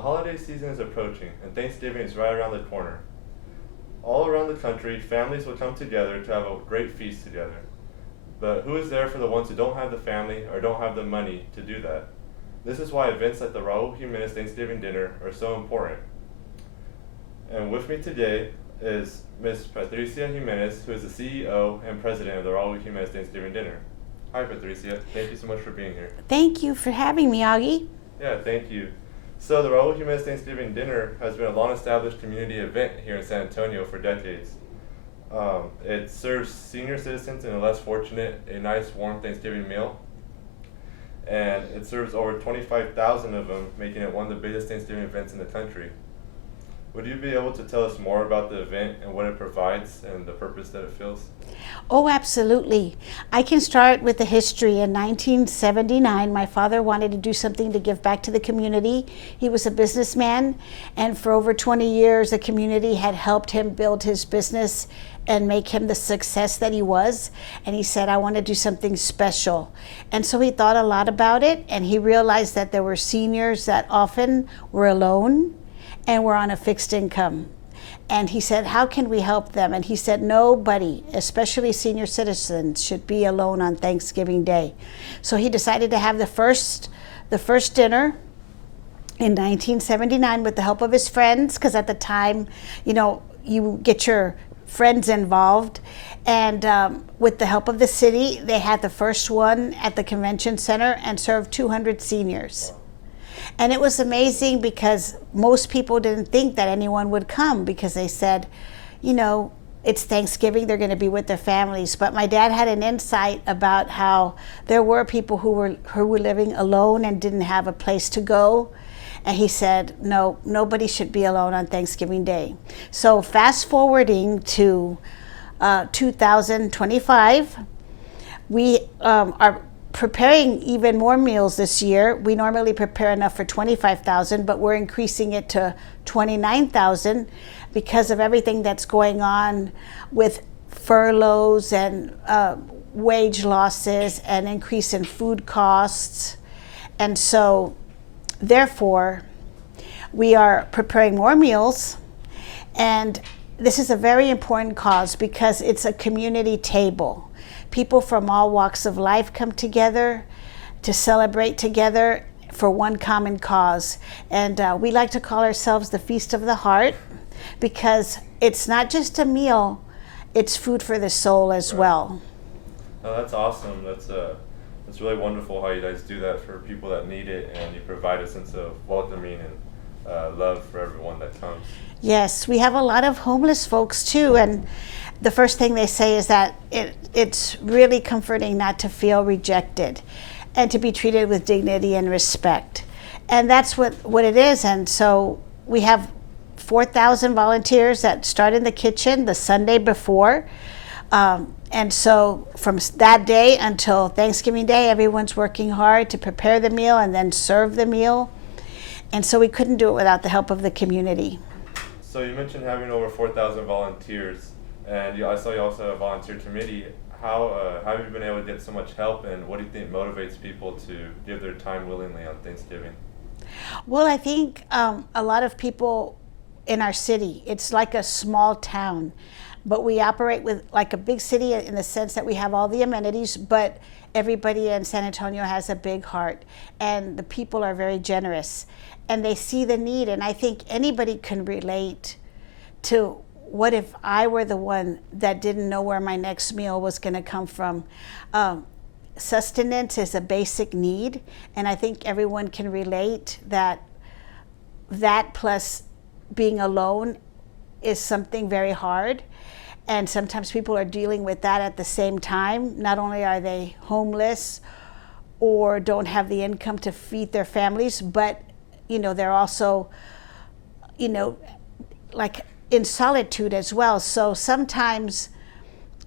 The holiday season is approaching, and Thanksgiving is right around the corner. All around the country, families will come together to have a great feast together. But who is there for the ones who don't have the family or don't have the money to do that? This is why events like the Raul Jimenez Thanksgiving dinner are so important. And with me today is Ms. Patricia Jimenez, who is the CEO and president of the Raul Jimenez Thanksgiving dinner. Hi, Patricia. Thank you so much for being here. Thank you for having me, Augie. Yeah, thank you. So the Raul Jimenez Thanksgiving dinner has been a long-established community event here in San Antonio for decades. It serves senior citizens and the less fortunate a nice warm Thanksgiving meal. And it serves over 25,000 of them, making it one of the biggest Thanksgiving events in the country. Would you be able to tell us more about the event and what it provides and the purpose that it fills? Oh, absolutely. I can start with the history. In 1979, my father wanted to do something to give back to the community. He was a businessman, and for over 20 years, the community had helped him build his business and make him the success that he was. And he said, I want to do something special. And so he thought a lot about it, and he realized that there were seniors that often were alone and were on a fixed income. And he said, how can we help them? And he said, nobody, especially senior citizens, should be alone on Thanksgiving Day. So he decided to have the first dinner in 1979 with the help of his friends, because at the time, you get your friends involved. And with the help of the city, they had the first one at the convention center and served 200 seniors. And it was amazing because most people didn't think that anyone would come because they said, it's Thanksgiving, they're going to be with their families. But my dad had an insight about how there were people who were living alone and didn't have a place to go. And he said, no, nobody should be alone on Thanksgiving Day. So fast forwarding to 2025, we are preparing even more meals this year. We normally prepare enough for 25,000, but we're increasing it to 29,000 because of everything that's going on with furloughs and wage losses and increase in food costs. And so, therefore, we are preparing more meals. And this is a very important cause because it's a community table. People from all walks of life come together to celebrate together for one common cause. And we like to call ourselves the Feast of the Heart because it's not just a meal, it's food for the soul as well. Oh, that's awesome. That's really wonderful how you guys do that for people that need it, and you provide a sense of welcoming and love for everyone that comes. Yes, we have a lot of homeless folks too, and the first thing they say is that it's really comforting not to feel rejected and to be treated with dignity and respect. And that's what it is. And so we have 4,000 volunteers that start in the kitchen the Sunday before. And so from that day until Thanksgiving Day, everyone's working hard to prepare the meal and then serve the meal. And so we couldn't do it without the help of the community. So you mentioned having over 4,000 volunteers, and I saw you also have a volunteer committee. How have you been able to get so much help, and what do you think motivates people to give their time willingly on Thanksgiving? Well, I think a lot of people in our city, it's like a small town, but we operate with like a big city in the sense that we have all the amenities, but everybody in San Antonio has a big heart, and the people are very generous, and they see the need. And I think anybody can relate to, what if I were the one that didn't know where my next meal was going to come from? Sustenance is a basic need, and I think everyone can relate that plus being alone is something very hard. And sometimes people are dealing with that at the same time. Not only are they homeless or don't have the income to feed their families, but they're also like in solitude as well. So sometimes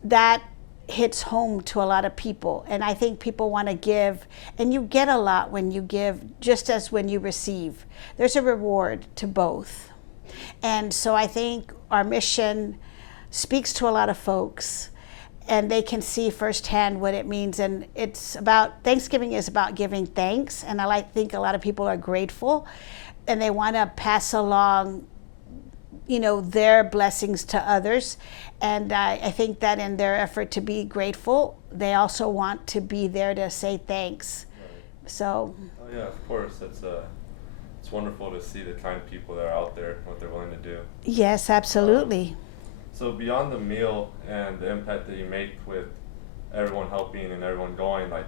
that hits home to a lot of people. And I think people want to give, and you get a lot when you give, just as when you receive. There's a reward to both. And so I think our mission speaks to a lot of folks, and they can see firsthand what it means. And Thanksgiving is about giving thanks, and think a lot of people are grateful. and they want to pass along, their blessings to others. And I think that in their effort to be grateful, they also want to be there to say thanks. Right. So. Oh yeah, of course. It's wonderful to see the kind of people that are out there, what they're willing to do. Yes, absolutely. So beyond the meal and the impact that you make with everyone helping and everyone going, like,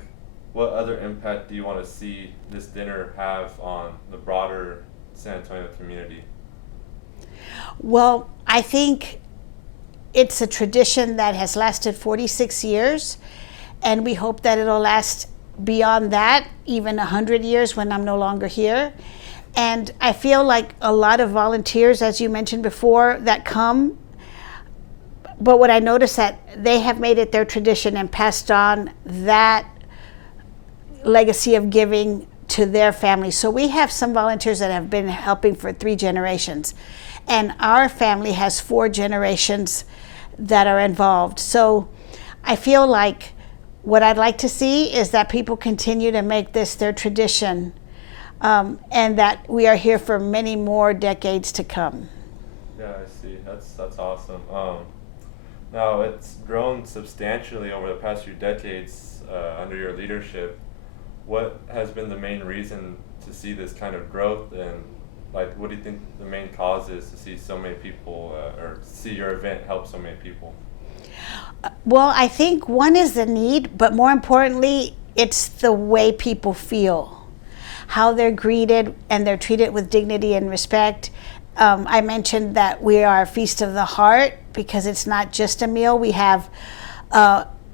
what other impact do you want to see this dinner have on the broader San Antonio community? Well, I think it's a tradition that has lasted 46 years, and we hope that it'll last beyond that, even 100 years when I'm no longer here. And I feel like a lot of volunteers, as you mentioned before, that come, but what I notice that they have made it their tradition and passed on that legacy of giving to their families. So we have some volunteers that have been helping for 3 generations, and our family has 4 generations that are involved. So I feel like what I'd like to see is that people continue to make this their tradition, and that we are here for many more decades to come. Yeah, I see. That's awesome. Now, it's grown substantially over the past few decades under your leadership. What has been the main reason to see this kind of growth, and what do you think the main cause is to see so many people, or see your event help so many people? Well, I think one is the need, but more importantly, it's the way people feel, how they're greeted, and they're treated with dignity and respect. I mentioned that we are a feast of the heart because it's not just a meal. We have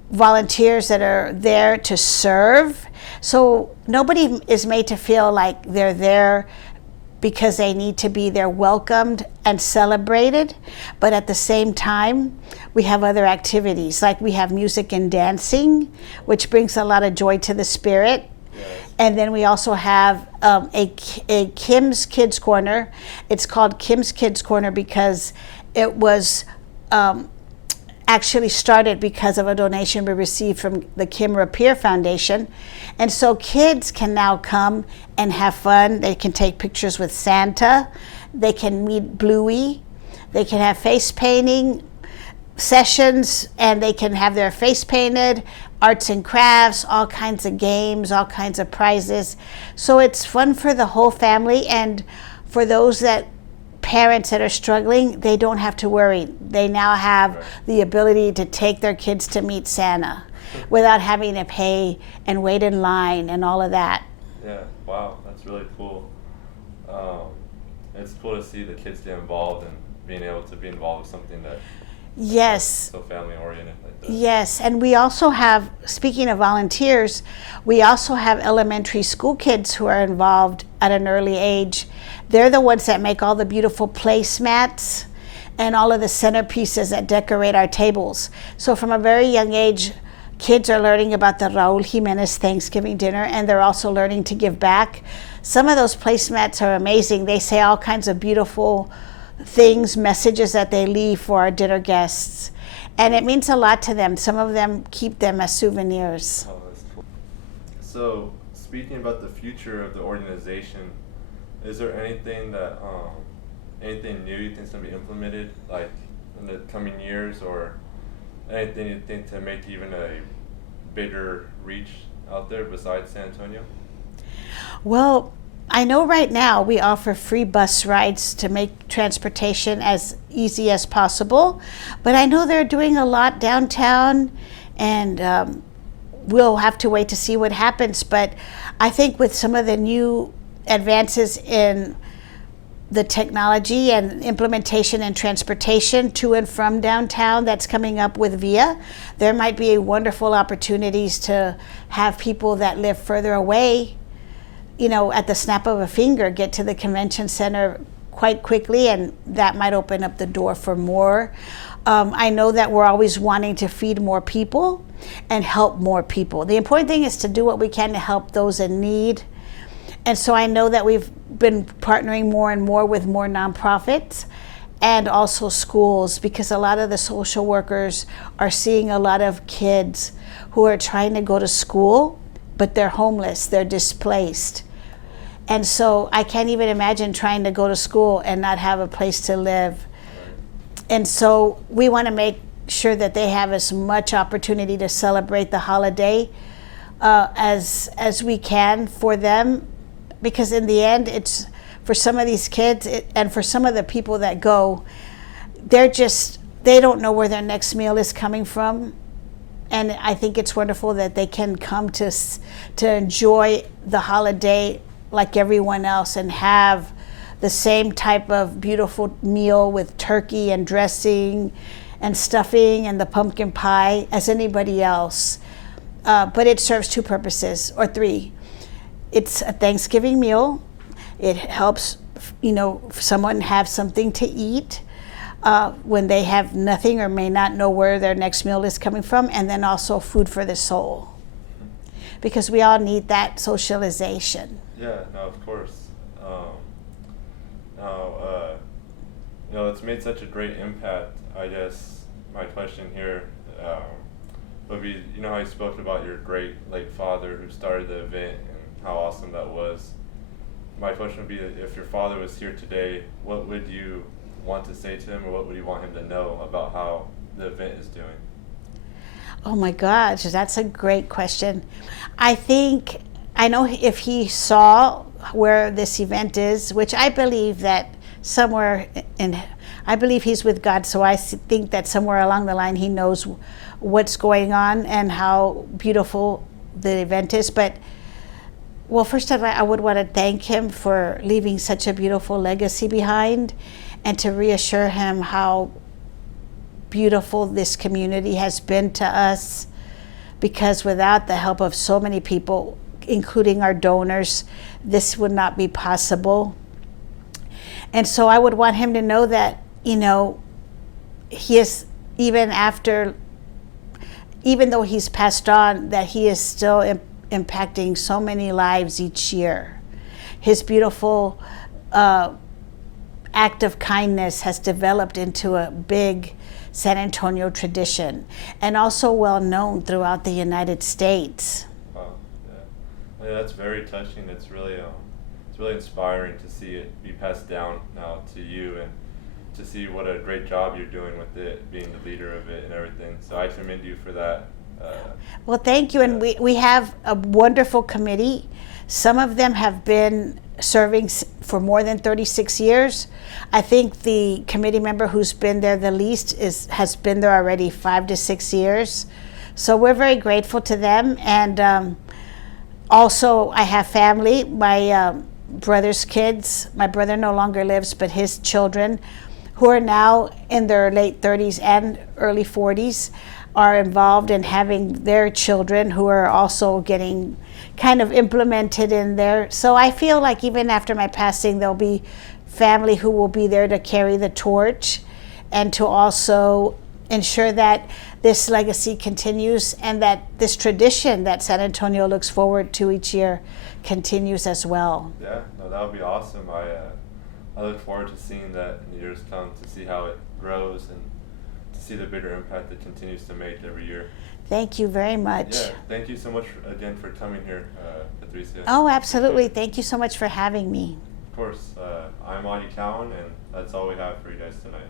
volunteers that are there to serve. So nobody is made to feel like they're there because they need to be. They're welcomed and celebrated. But at the same time, we have other activities, like we have music and dancing, which brings a lot of joy to the spirit. Yes. And then we also have a Kim's Kids Corner. It's called Kim's Kids Corner because it was actually started because of a donation we received from the Kim Rapier Foundation. And so kids can now come and have fun. They can take pictures with Santa. They can meet Bluey. They can have face painting sessions, and they can have their face painted, arts and crafts, all kinds of games, all kinds of prizes. So it's fun for the whole family, and for those parents that are struggling, they don't have to worry. They now have the ability to take their kids to meet Santa without having to pay and wait in line and all of that. Yeah, wow, that's really cool. It's cool to see the kids get involved and being able to be involved with something that Yes. so family oriented like that. Yes, and we also have, speaking of volunteers, we also have elementary school kids who are involved at an early age. They're the ones that make all the beautiful placemats and all of the centerpieces that decorate our tables. So from a very young age, kids are learning about the Raul Jimenez Thanksgiving dinner, and they're also learning to give back. Some of those placemats are amazing. They say all kinds of beautiful things, messages that they leave for our dinner guests. And it means a lot to them. Some of them keep them as souvenirs. Oh, that's cool. So, speaking about the future of the organization, is there anything anything new you think is going to be implemented, like in the coming years, or anything you think to make even a bigger reach out there besides San Antonio? Well, I know right now we offer free bus rides to make transportation as easy as possible, but I know they're doing a lot downtown, and we'll have to wait to see what happens. But I think with some of the new advances in the technology and implementation and transportation to and from downtown that's coming up with VIA, there might be wonderful opportunities to have people that live further away, at the snap of a finger, get to the convention center quite quickly, and that might open up the door for more. I know that we're always wanting to feed more people and help more people. The important thing is to do what we can to help those in need. And so I know that we've been partnering more and more with more nonprofits and also schools, because a lot of the social workers are seeing a lot of kids who are trying to go to school, but they're homeless, they're displaced. And so I can't even imagine trying to go to school and not have a place to live. And so we want to make sure that they have as much opportunity to celebrate the holiday as we can for them, because in the end, it's for some of these kids and for some of the people that go, they don't know where their next meal is coming from. And I think it's wonderful that they can come to enjoy the holiday like everyone else and have the same type of beautiful meal with turkey and dressing and stuffing and the pumpkin pie as anybody else. But it serves two purposes, or three. It's a Thanksgiving meal. It helps, someone have something to eat when they have nothing or may not know where their next meal is coming from, and then also food for the soul, because we all need that socialization. Yeah, no, of course. It's made such a great impact. I guess my question here would be, how you spoke about your great late father who started the event and how awesome that was. My question would be, if your father was here today, what would you want to say to him, or what would you want him to know about how the event is doing? Oh my gosh, that's a great question. I know if he saw where this event is, which I believe that I believe he's with God, so I think that somewhere along the line he knows what's going on and how beautiful the event is. But, well, first of all, I would want to thank him for leaving such a beautiful legacy behind, and to reassure him how beautiful this community has been to us, because without the help of so many people, including our donors, this would not be possible. And so I would want him to know that, he is, even though he's passed on, that he is still impacting so many lives each year. His beautiful act of kindness has developed into a big San Antonio tradition, and also well known throughout the United States. Wow, yeah, that's very touching. It's really inspiring to see it be passed down now to you, and to see what a great job you're doing with it, being the leader of it and everything. So I commend you for that. Well, thank you. And we have a wonderful committee. Some of them have been serving for more than 36 years. I think the committee member who's been there the least has been there already 5 to 6 years. So we're very grateful to them. And also, I have family. My brother's kids, my brother no longer lives, but his children, who are now in their late 30s and early 40s, are involved in having their children who are also getting kind of implemented in there. So I feel like even after my passing, there'll be family who will be there to carry the torch and to also ensure that this legacy continues, and that this tradition that San Antonio looks forward to each year continues as well. Yeah, no, that would be awesome. I look forward to seeing that in the years to come, to see how it grows and to see the bigger impact it continues to make every year. Thank you very much. Yeah, thank you so much again for coming here, Patricia. Oh, absolutely. Thank you so much for having me. Of course. I'm Audie Cowan, and that's all we have for you guys tonight.